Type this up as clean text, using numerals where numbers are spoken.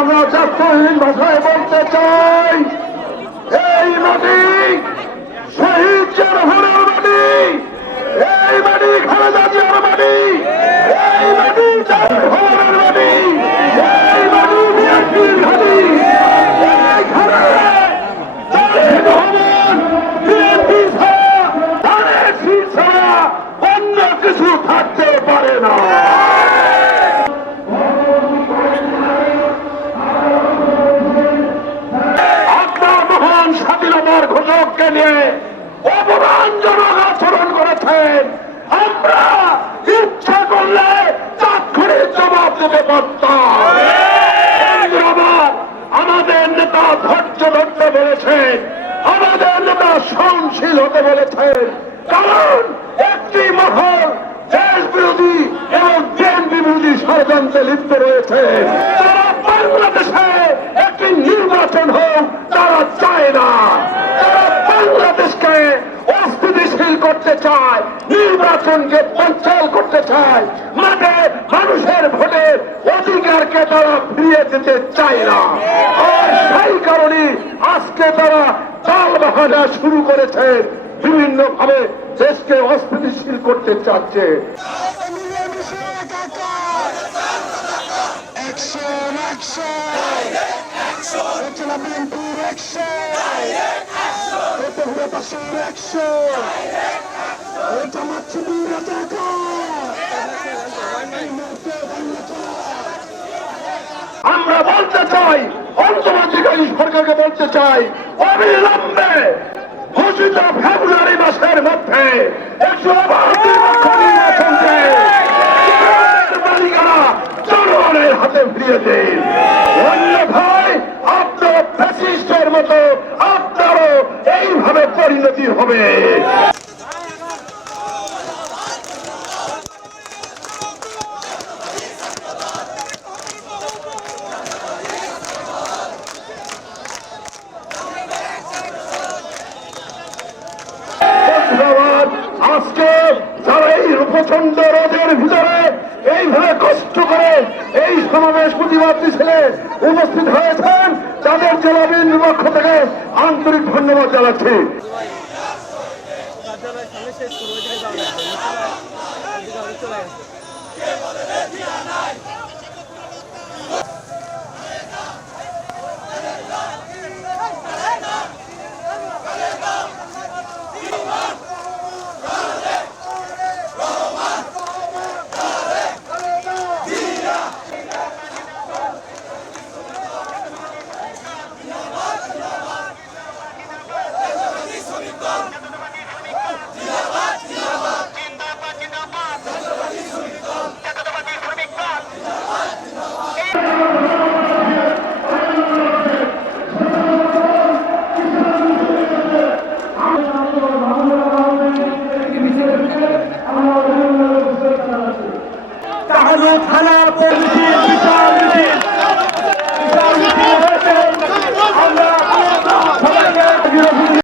আমরা জাতীয়হীন ভাষায় বলতে চাই, এই মাটি শহীদ জারহুরের মাটি, এই মাটি খালেদা জিয়ার মাটি, এই মাটি জারহুরের মাটি, এই মাটি বিএনপির ঘাঁটি। এইখানে জাতীয় ভবন বিএনপি ছাড়া, ধানের শীষ ছাড়া অন্য কিছু থাকতে পারে না। স্বাধীনতার ঘোষককে নিয়ে অপমানজনক আচরণ করেছেন। আমরা ইচ্ছা করলে তাৎক্ষণিক জবাব দিতে পারতাম। আমাদের নেতা ধৈর্য ধরতে বলেছেন, আমাদের নেতা সহনশীল হতে বলেছেন, কারণ একটি মহল দেশ বিরোধী এবং বিএনপি বিরোধী ষড়যন্ত্রে লিপ্ত রয়েছে। তারা বাংলাদেশে একটি নির্বাচন হোক তারা চায় না। তারা বাংলাদেশকে অস্থিতিশীল করতে চায়, নির্বাচনকে পঞ্চাল করতে চায়, মাঠে মানুষের ভোটের অধিকারকে তারা ফিরিয়ে দিতে চায় না। আর সেই কারণে আজকে তারা তালবাহানা শুরু করেছে, বিভিন্ন ভাবে দেশকে অস্থিতিশীল করতে চাচ্ছে। আমরা বলতে চাই, অন্তর্বর্তীকালীন সরকারকে বলতে চাই, অবিলম্বে ঘোষিত ফেব্রুয়ারি মাসের মধ্যে মালিকানা জনগণের হাতে ফিরিয়ে দিন। অন্যথায় আপনার ফ্যাসিস্টের মতো আপনারও এইভাবে পরিণতি হবে। আজকে যারা এই প্রচন্ড রোদের ভিতরে এইভাবে কষ্ট করে এই সমাবেশ প্রতিবাদ মিছিলে উপস্থিত হয়েছেন, তাদের জেলা বিএনপির পক্ষ থেকে আন্তরিক ধন্যবাদ জানাচ্ছি। থানা